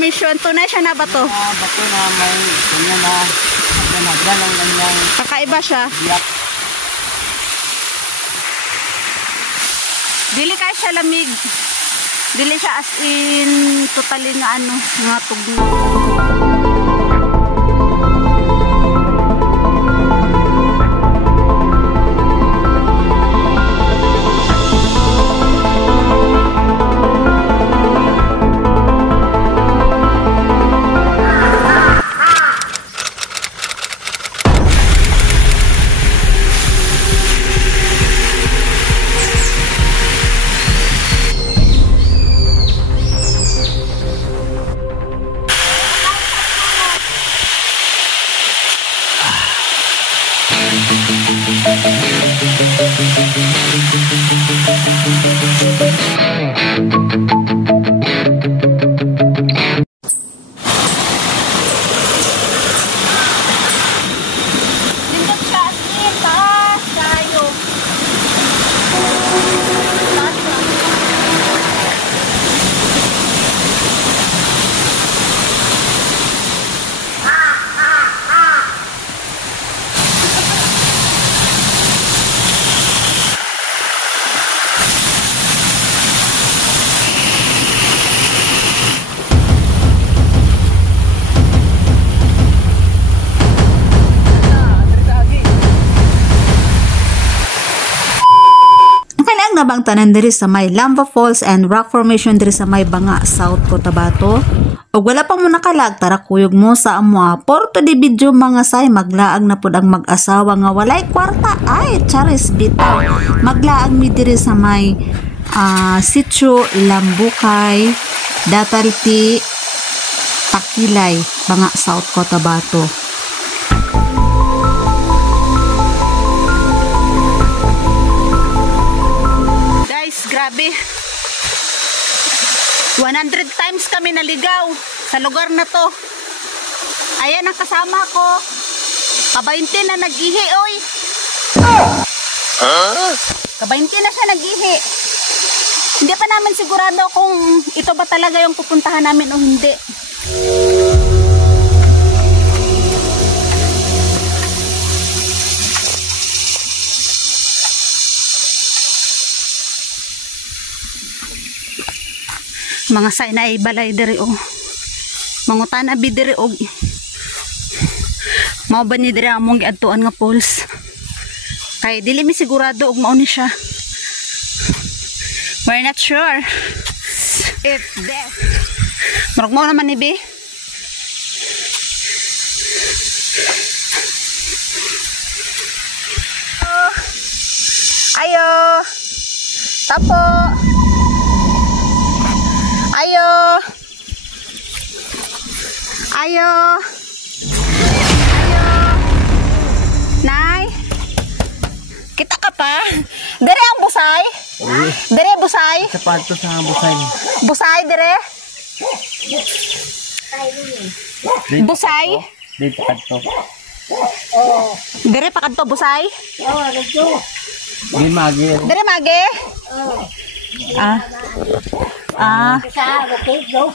formation. Tunay siya na ba to? Bato na may kanya na nagdalang ganyan. Kakaiba siya. Yak. Dili kaya siya lamig. Dili siya as in totally nga ano, nga tugno. Bang tanan diri sa may Lamba Falls and Rock Formation diri sa may Banga, South Cotabato. Og wala pa mo nakalag, tara kuyog mo sa amwa. Porto di video mga say, maglaag na pud ang mag-asawa nga walay kwarta. Ay, charis bitaw. Maglaag mi diri sa may Sitio Lambukay, Datalti, Takilay, Banga, South Cotabato. Grabe. 100 times kami naligaw sa lugar na to. Ayan ang kasama ko. Kabainti na nag-ihi, oy. Kabainti na siya nag-ihi. Hindi pa namin sigurado kung ito ba talaga yung pupuntahan namin o hindi. Mga say na ay balay diri o. Mangutana bi diri og. Mao ba ni diri among giadtuan nga pools? Kay dili mi sigurado og mao ni siya. We're not sure if that. Murag mo naman ni bi. Ayo. Tapo. Ayo. Ayo. Ayo. Nay. Kita ka pa? Dire ang busay? Dire busay? Sa to sa busay. Busay dire? Busay? Dito kadto. Oh. Dire pa kadto busay? Oh, kadto. Di magi. Dire magi?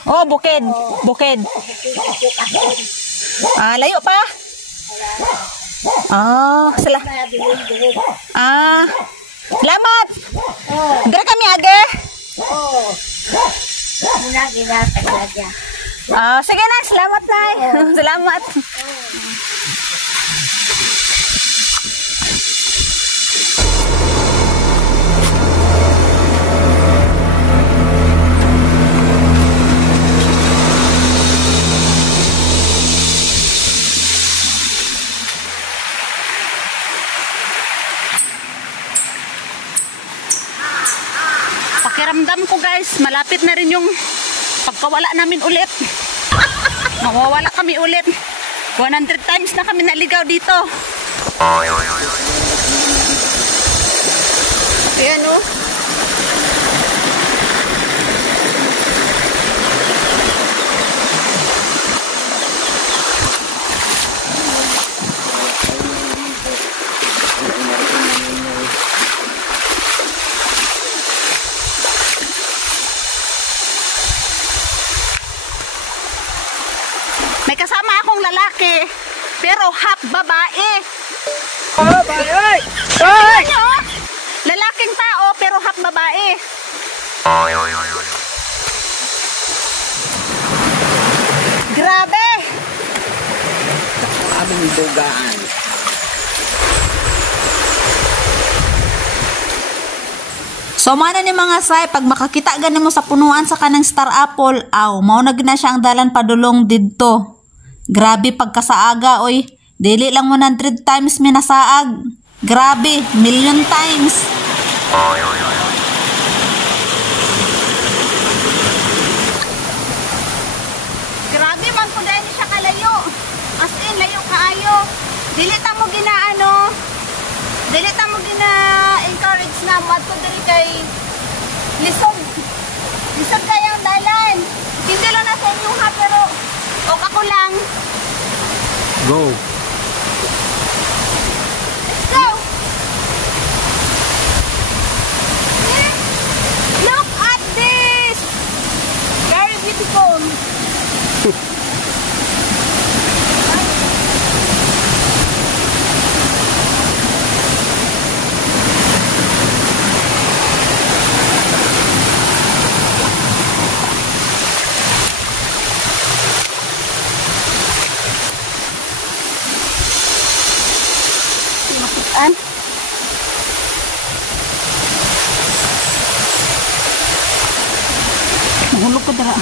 Oh, bukid. Bukid. Layo pa? Salamat. Dira kami age? Sige na, salamat na. Salamat. Pakiramdam ko guys, malapit na rin yung pagkawala namin ulit. Mawawala kami ulit. 100 times na kami naligaw dito. Ayan o. lalaki, pero half babae. Ay! Tingnan nyo, oh. Lalaking tao, pero half babae. Grabe! Aming dugaan. So mana ni mga say, pag makakita gani mo sa punuan sa kanang star apple, mao na gina siya ang dalan padulong didto. Grabe pagkasaaga oy. Dili lang 100 times minasaag. Grabe, million times. Grabe man po dahil siya kalayo. As in, layo kaayo. Dili ta mo encourage na madto diri kay lisod. Lisod kayang dalan. Hindi lang na sa inyo ha, pero o ako lang. Go. Let's go! Look at this! Very beautiful. Makitaan. Mahulog ka dara.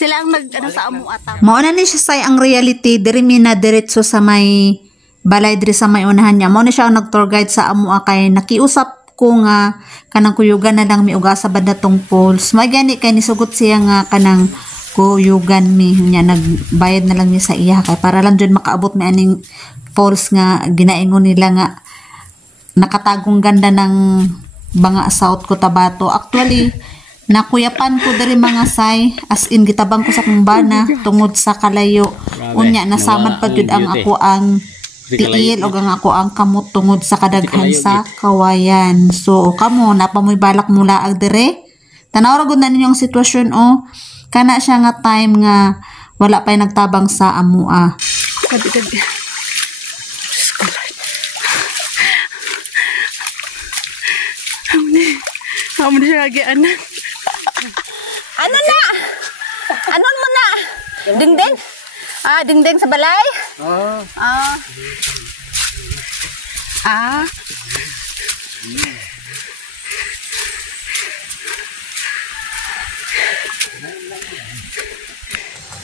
Sila ang sa amo ata. Mao na ni siya say ang reality diri mi na diretso sa may balay diri sa may unahan niya. Mao na siya ang nag-tour guide sa amo kay nakiusap ko nga kanang kuyugan na lang mi uga sa banda tong poles. May gani kay nisugot siya nga kanang kuyugan mi nya nagbayad na lang niya sa iya kay para lang jud makaabot mi aning falls nga ginaingon nila nga nakatagong ganda ng Banga South Cotabato. Actually nakuyapan ko diri mga say, as in gitabang ko sa kumbana tungod sa kalayo. Unya nasamad pa jud ang ako ang tiil o ang ako ang kamot tungod sa kadaghan sa kawayan. So kamo napamoy balak mula ag dire. Tanaw ra gud na ninyong sitwasyon kana siya nga time nga wala pay nagtabang sa amua. Kadi. Amo na siya agianan. Ano na? Anon mo na? Dingding? Dingding sa balay? Oo.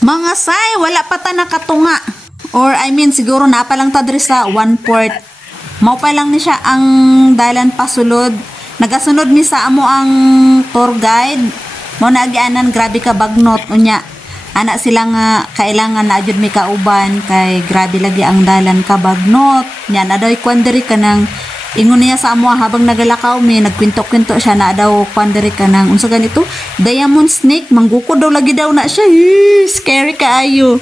Mga say, wala pa ta nakatunga. Or I mean, siguro na pa lang ta diri sa 1/4. Mao pa lang ni siya ang dalan pasulod. Nagasunod mi sa amo ang tour guide. Mo na agianan grabe ka bagnot unya. Ana sila nga kailangan na jud mi kauban kay grabe lagi ang dalan ka bagnot. Nya na daw kwan diri kanang ingon niya sa amo habang nagalakaw mi nagkwento-kwento siya na daw kwan diri kanang unsa ganito? Diamond snake manggukod daw lagi daw na siya. Scary kaayo.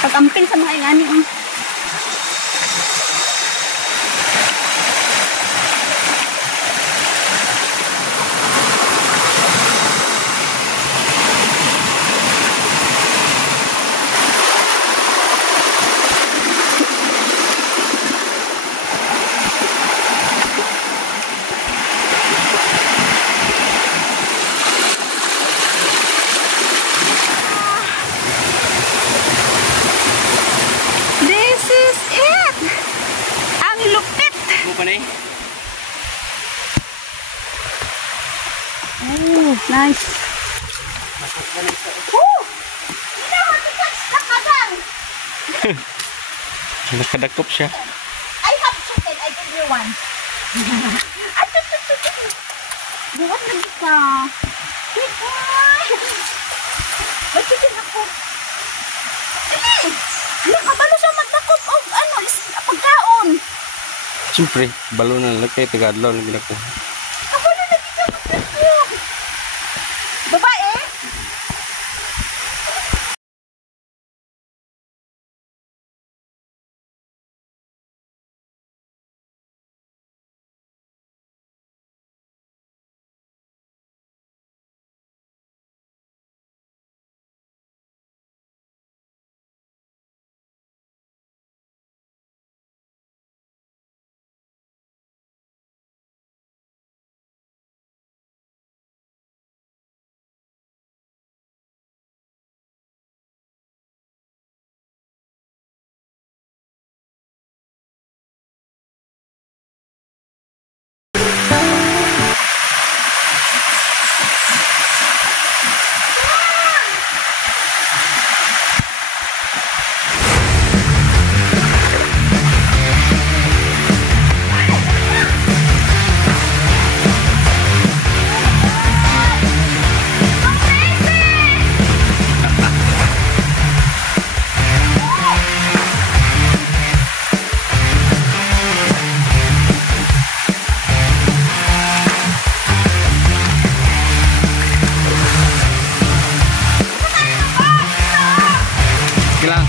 Pag-amping sa mga ingani. This is it! Ang lupit! Ano pa na eh? Oh, nice. Oh! You know how to catch the kabang? Nakadakop siya. I have chicken. I give you one. Buwan na kita. May chicken ako. Dali! Nakabalo siya magtakot o ano, pagkaon. Siyempre, balo na laki, tagadlaw na ginakuha. Kabalo na dito magtakot. Babae? Sige lang.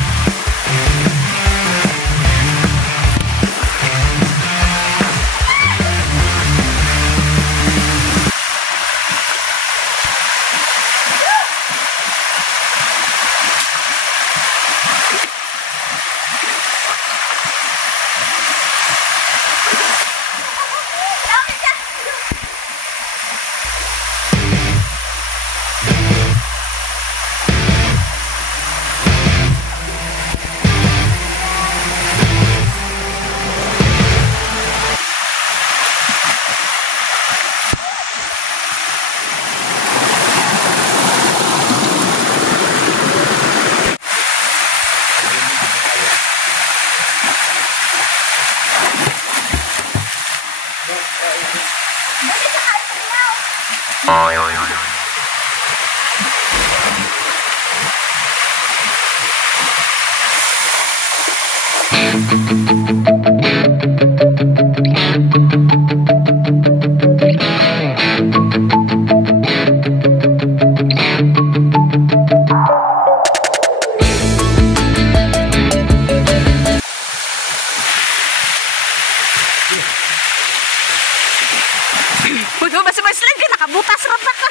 Uy, mas lagi nakabutas rata ka.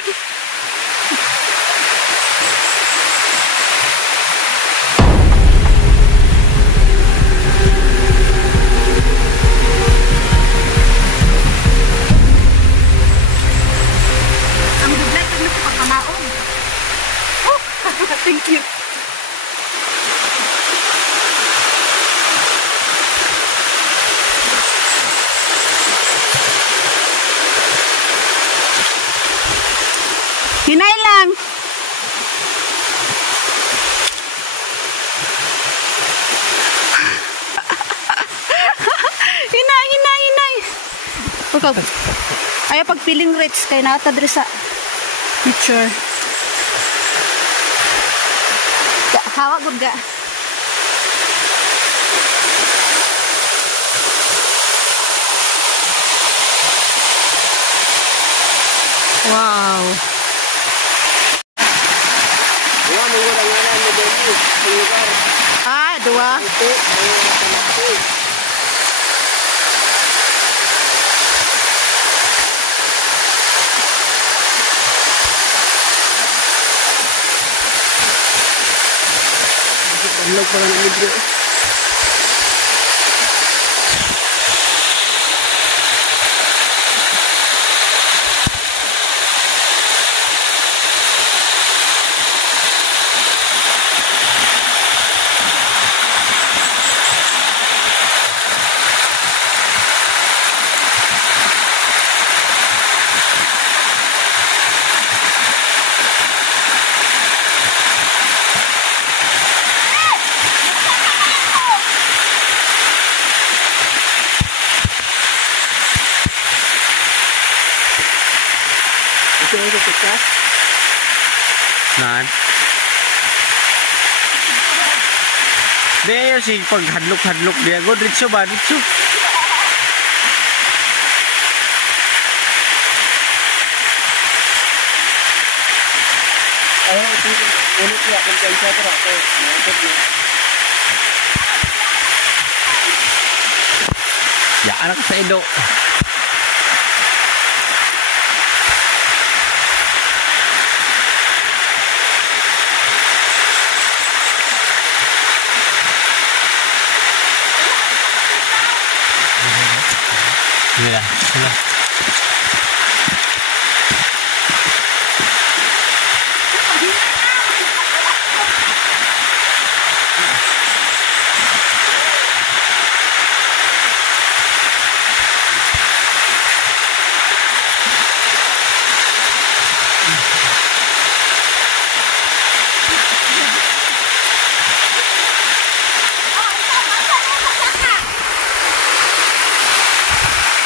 Ang gudlay ko nito pagkamaon. Oh, thank you. Hinay lang. Hinay. Pagkag. Ayaw pagpiling rich kay nata diri sa picture. Hawa gud ga. Wow. Wala mo wala nga na mo dito. Lugar. Dua. Balog pa lang ang libro. Ito yung kapita. Naan? Di si pag hadlok-hadlok dia go diretso ba diretso. Ayaw, ito yung ulit niya. Kung kaya siya tara. Ito, Ya anak sa Edo. Mira, mira.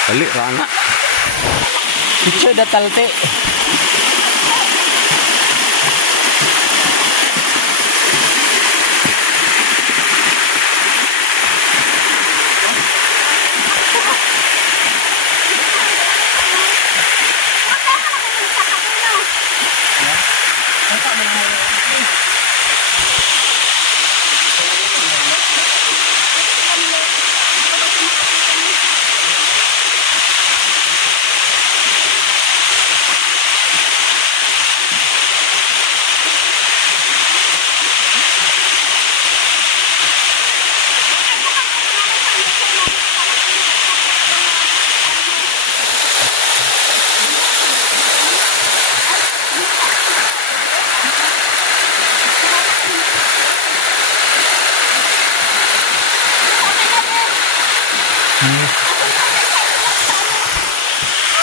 Balik rana. Itu dah talte.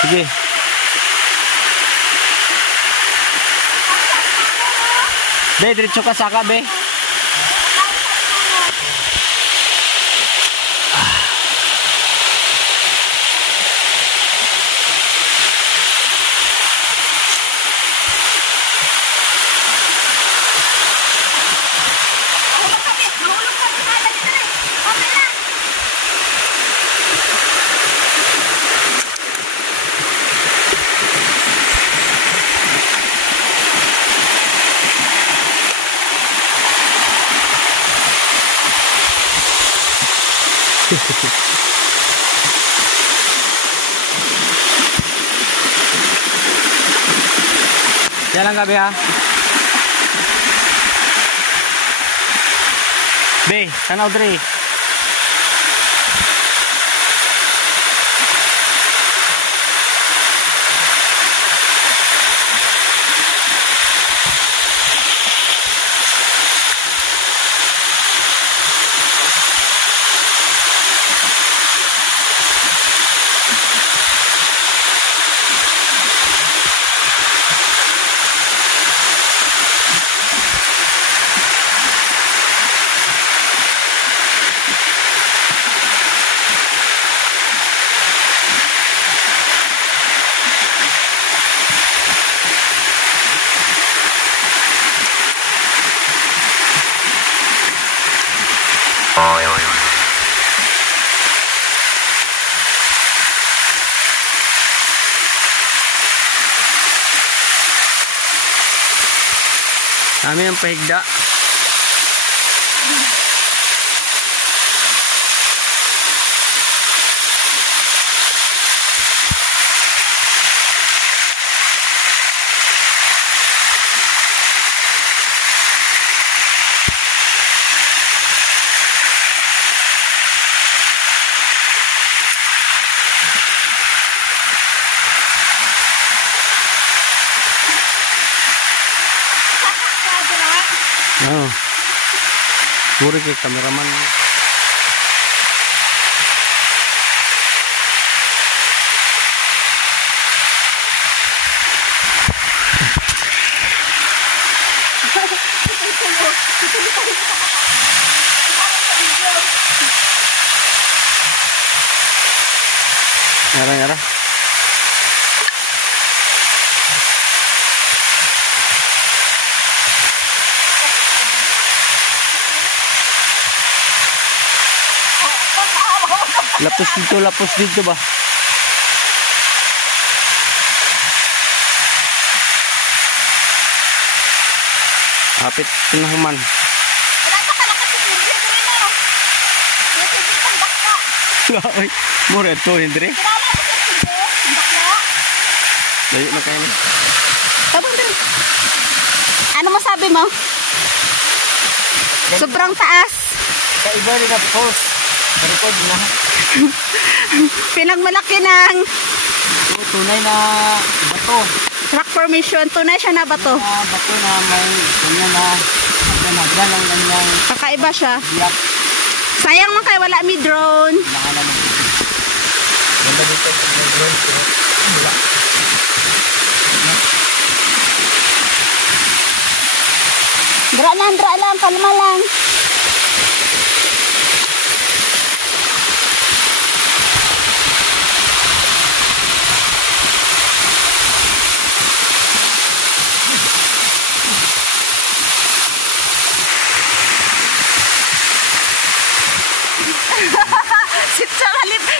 Sige. Be, diretso ka saka, be. Jalan ka, be, ha? Be, tanaw diri. Kami ang pahigda. Sorry kay cameraman. Ngara-ngara. Lapos dito ba? Apit pinahuman. Wala ka pala kasi hindi ko rin oh. Dito dito ang bakla. Oy, mura to hindi. Kilala ko sa dito, ang bakla. Layo na kayo. Tabang din. Ano masabi mo? Sobrang taas. Kaiba rin na falls. Record na. Pinagmalaki ng Tunay na bato. rock formation. Tunay siya na bato. Bato na may kanya na hagdan ang kanyang Kakaiba siya. biyak. Sayang man kay wala mi drone. Nahala mo. Ganda dito sa drone pero wala. Dra lang, kalma lang. Sitso,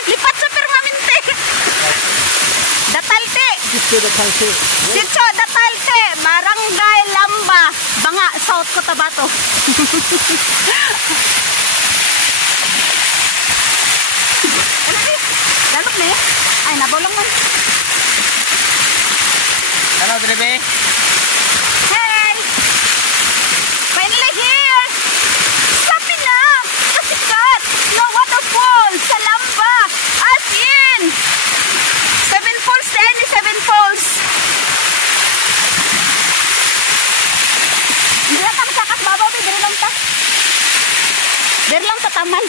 lipat sa permanente. Datalte. Dito da kalse. Sitso, Datalte. Barangay Lamba. Banga, South Cotabato. Ano ni? Dalog ni? Ay, nabolong man. Ano, Drebe? Hey! Finally here! Sabi na! Kasikat! No waterfall! Sa Lamba! As in! 7 falls na yan, 7 falls! Hindi lang ka masakas babaw, diri lang ta. Diri lang ta taman.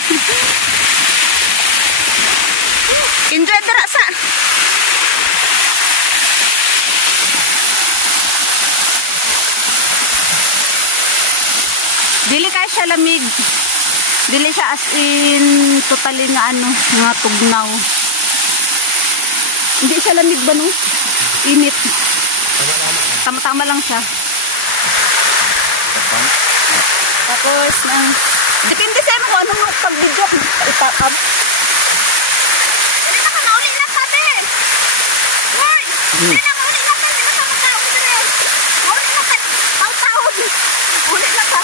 Enjoy dira sa. Dili kay siya lamig. Dili siya as in totally nga ano, nga tugnaw. Hindi siya lamig ba no? Init. Tama-tama lang siya. Tapos nang depende sa ano kung ano mga pag-video itakab. Dili na ka nauli na sabi. Hoy! Dili na mauli na ka. Dili na ka magkaon dire. Mauli na ka. Taon-taon. Uli na ka.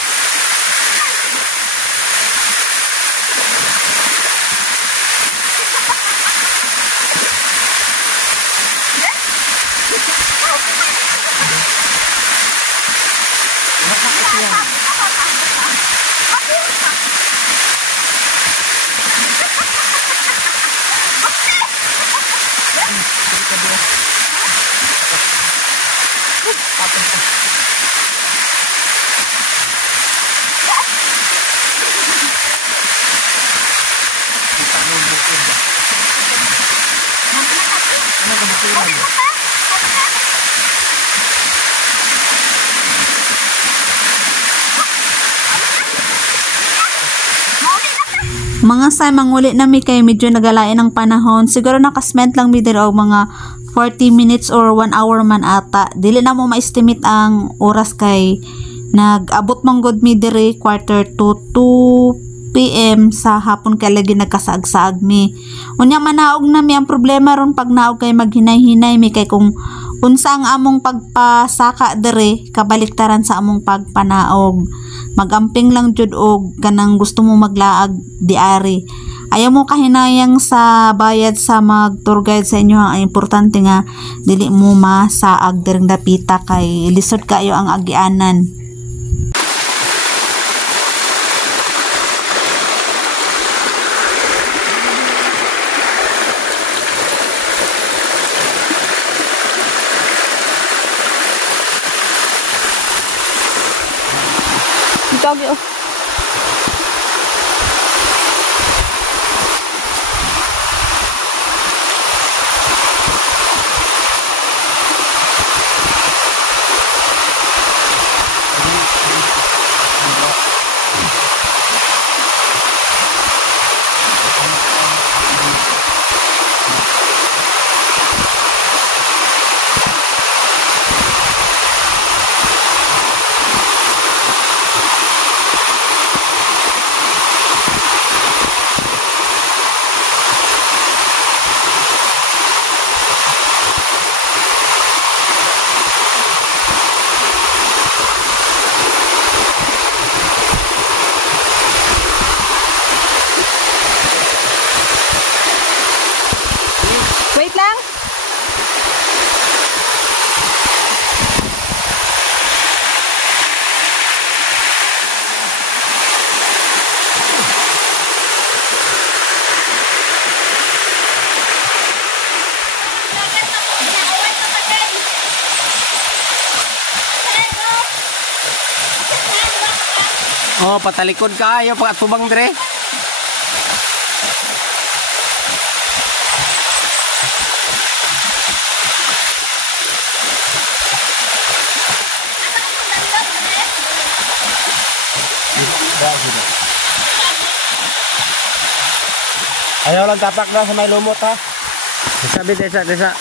Mga say manguli na mi kay medyo nagalain ang panahon. Siguro nakasment lang mi diri og mga 40 minutes or 1 hour man ata. Dili na mo ma-estimate ang oras kay nag-abot man gud mi diri quarter to 2 PM sa hapon kay lagi nagkasaag-saag mi. Unya manaog na mi ang problema ron pag naog kay maghinay-hinay mi kay kung unsa ang among pagpasaka diri kabaliktaran sa among pagpanaog. Magamping lang jud og kanang gusto mo maglaag diari. Ayaw mo kahinayang sa bayad sa mag tour guide sa inyo. Ang importante nga dili mo masaag diring dapita kay lisod kayo ang agianan. Dito oh. Oh, patalikod ka ayo pag tubang dire. Ayaw lang tapak na sa may lumot ha. Sabi desa.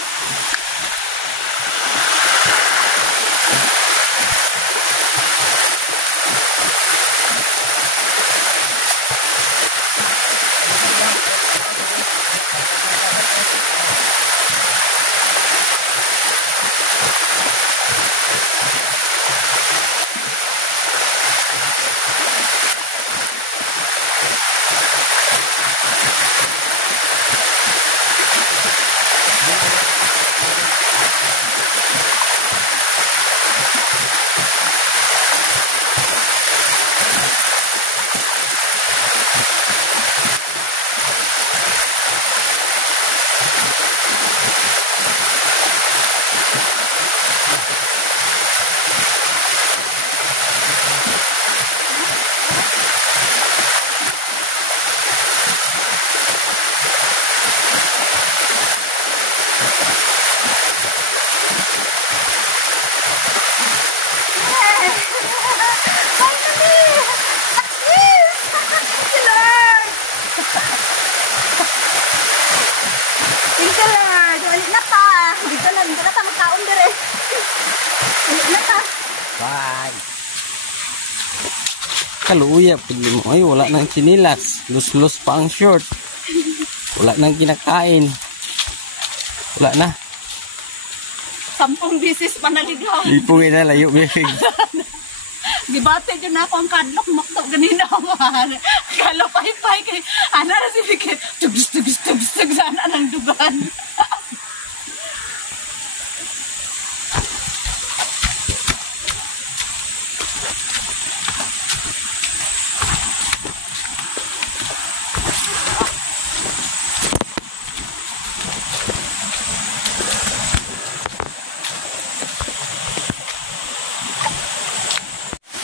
Bye. Kaluya, pili mo. Ay, wala nang sinilas. Lus-lus pa ang short. Wala nang kinakain. Wala na. 10 bisis pa naligaw. Ipungin na layo, bibig. Gibate dyan ako ang kadlok makto ganina man. Kala pay kay ana na si Vicky. Tugs sana ng dugan.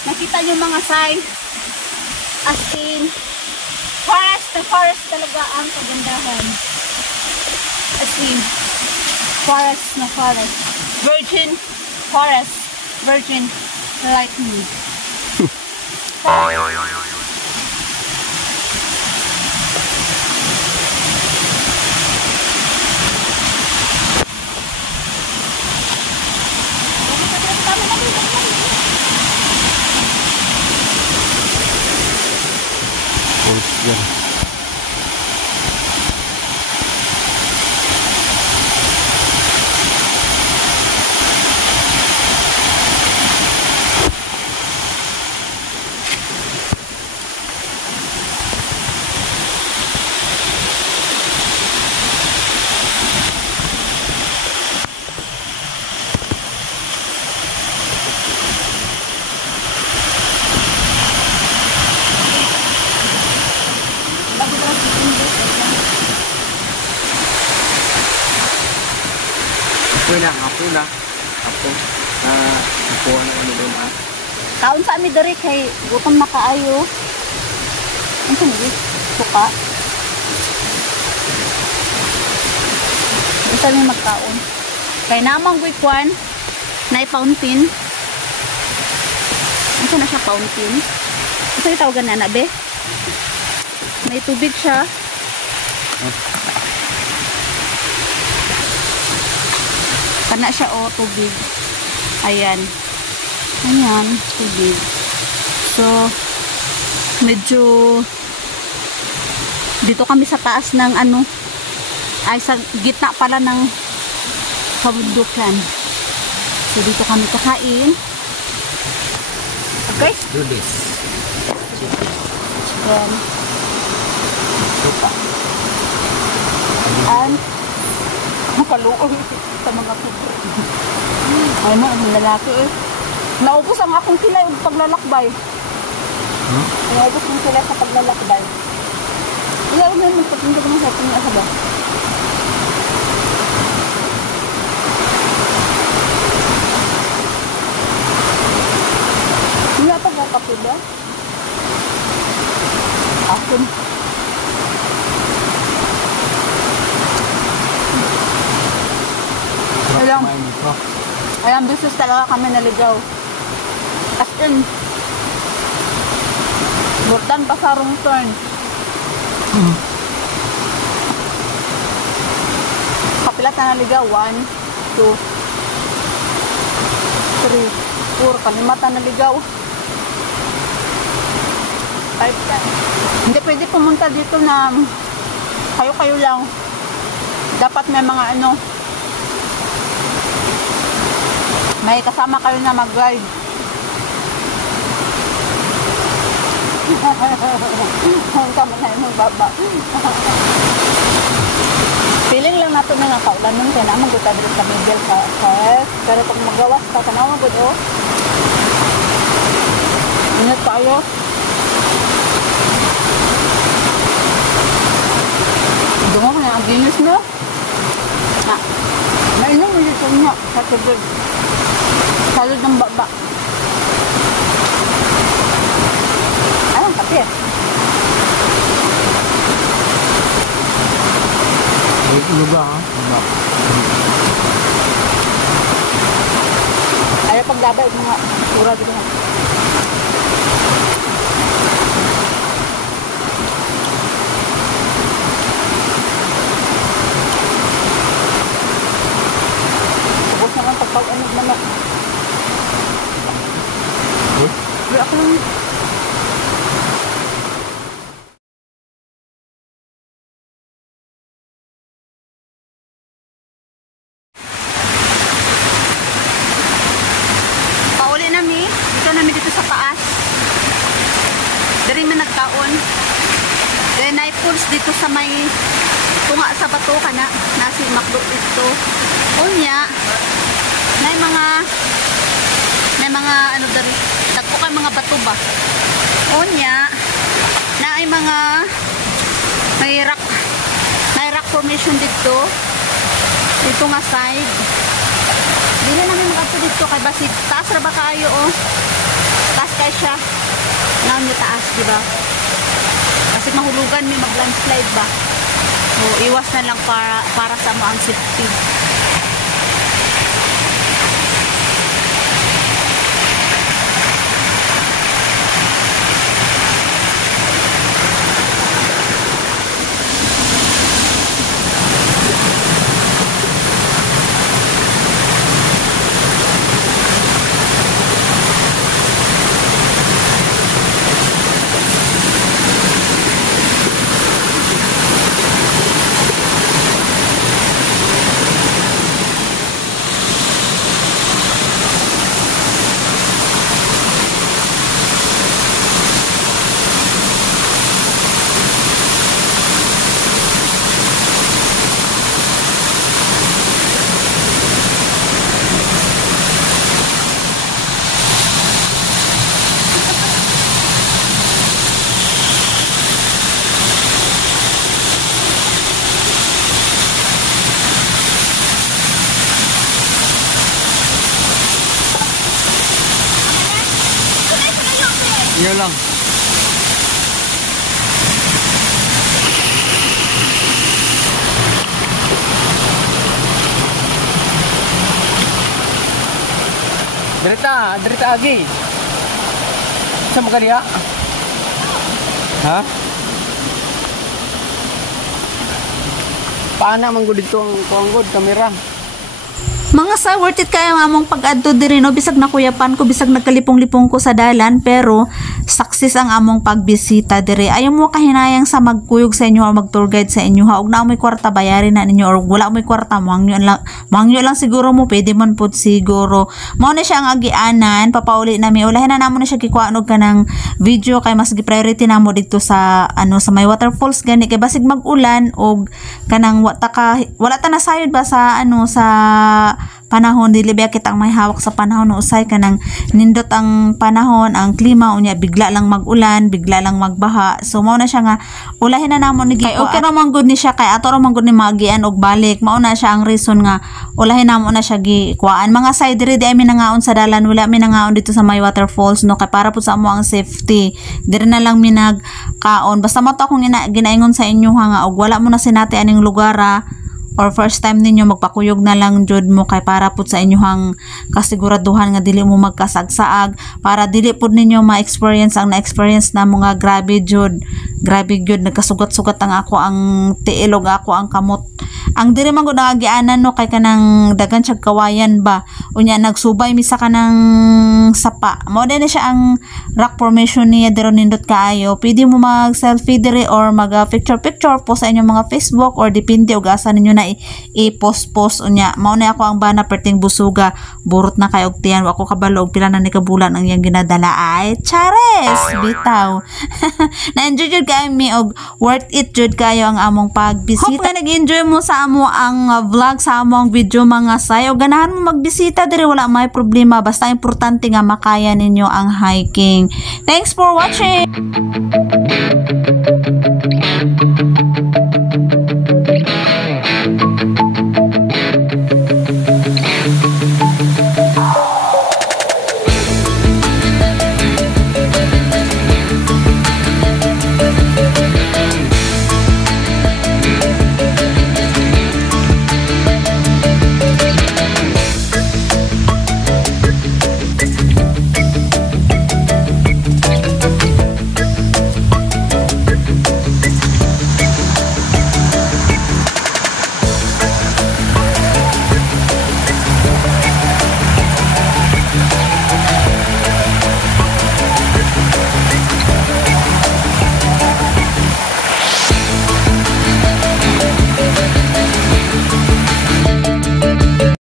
Nakita niyo mga sign, as in forest na forest talaga ang kagandahan, as in forest na forest, virgin forest, virgin like me. Yan. Apo na. Apo. Nakuha na kami doon ha. Kaon sa amin diri kay gutom na kaayo. Ano ni? Suka. Isa mi magkaon. Kay namang guykwan na fountain. Ano na siya fountain? Ito yung tawagan na be? May tubig siya. Kana siya tubig. Ayan. Ayan, tubig. So, medyo dito kami sa taas ng ay sa gitna pala ng kabundukan. So, dito kami kakain. Okay? Do this. Then, Suka. and makaluoy sa mga puto. Ay mo, ang lalaki naubos ang akong kilay ng paglalakbay. Naubos ang kilay sa paglalakbay. Wala ko naman pagpunta ko sa ating asa ba? Wala pa ba kape ba? Akin. Alam. Kumain dito. Alam, business talaga kami naligaw. As in, burtan pa sa wrong turn. Kapilat na naligaw. 1, 2, 3, 4. Kalimata naligaw. 5 times. Hindi pwede pumunta dito na kayo-kayo lang. Dapat may mga ano, may kasama kayo na mag-guide. Ang kama na yung baba. Feeling lang nato na nga kaulan nun. Kaya naman guta dito sa middle sa first. Pero pag magawas ka, tanaw mo oh. Ingat kayo. Dungo ko na ang gilis mo. Ha. Mainom mo dito nga. Sa tubig. Salud ng baba. Ayun, kape. Luga ha? Luga. Ayaw pagdabay mga sura dito nga. Tapos naman pagpag-anig naman. Pero ako lang. Pauli nami. Dito nami dito sa taas. Dari man nagkaon. Then ay pulse dito sa may tunga sa bato kana. Nasi makdo dito. Unya. May mga ano dari. Dagko kay mga bato ba. Unya. Na ay mga may rock formation dito. Dito nga side. Dili namin makadto dito kay basig taas ra ba kaayo oh. Taas kay siya. Naon niya taas, di ba? Kasi mahulugan may mag-landslide ba. So iwas na lang para sa mo ang safety. Yun lang. Derita agi. Sa mga dia? Ha? Paana man gud dito ang kuanggod kamera? Mga sa worth it kaya nga mong pag-adto diri no, bisag nakuyapan ko, bisag nagkalipong-lipong ko sa dalan, pero success ang among pagbisita diri. Ayaw mo kahinayang sa magkuyog sa inyo o mag-tour guide sa inyo ha. Og na may kwarta bayarin na ninyo, or wala may kwarta mangyo lang siguro mo, pwede man pud siguro. Mao na siya ang agianan, papauli na mi. Ulahin na namo na siya kikuha og kanang video kay mas gi-priority namo dito sa sa may waterfalls gani kay basig mag-ulan og kanang wala ta nasayod ba sa sa panahon, dili ba kitang may hawak sa panahon no, usay kanang nindot ang panahon, ang klima unya bigla lang lang mag-ulan, bigla lang magbaha. So mao na siya nga ulahin na namon ni Giko. Okay ra man gud ni siya kay ato ra man gud ni magian og balik. Mao na siya ang reason nga ulahin namo na siya gikuan. Mga side diri di mi nangaon sa dalan, wala mi nangaon dito sa may waterfalls no kay para pud sa amo ang safety. Diri na lang mi nagkaon. Basta mo to akong ginaingon sa inyo nga og wala mo na sinati aning lugar or first time ninyo magpakuyog na lang jud mo kay para pud sa inyohang kasiguraduhan nga dili mo magkasagsaag, para dili pud ninyo ma-experience ang na-experience na mga grabe jud nagkasugat-sugat ang ako ang tiil ug ako ang kamot. Ang diri man gud nagianan no kay kanang dagan siya kawayan ba unya nagsubay mi sa kanang sapa. Mao din siya ang rock formation niya diri nindot kaayo. Pwede mo mag selfie diri or mag picture post sa inyong mga Facebook or depende og asa ninyo na i-post unya. Mao na ako ang bana perting busuga burot na kay og tiyan ako kabalo og pila na ni kabulan ang iyang ginadala ay chares bitaw. Na-enjoy jud kay mi og worth it jud kayo ang among pagbisita. Hope na nag-enjoy mo sa amo ang vlog sa among video mga say. O ganahan mo magbisita diri wala may problema basta importante nga makaya ninyo ang hiking. Thanks for watching.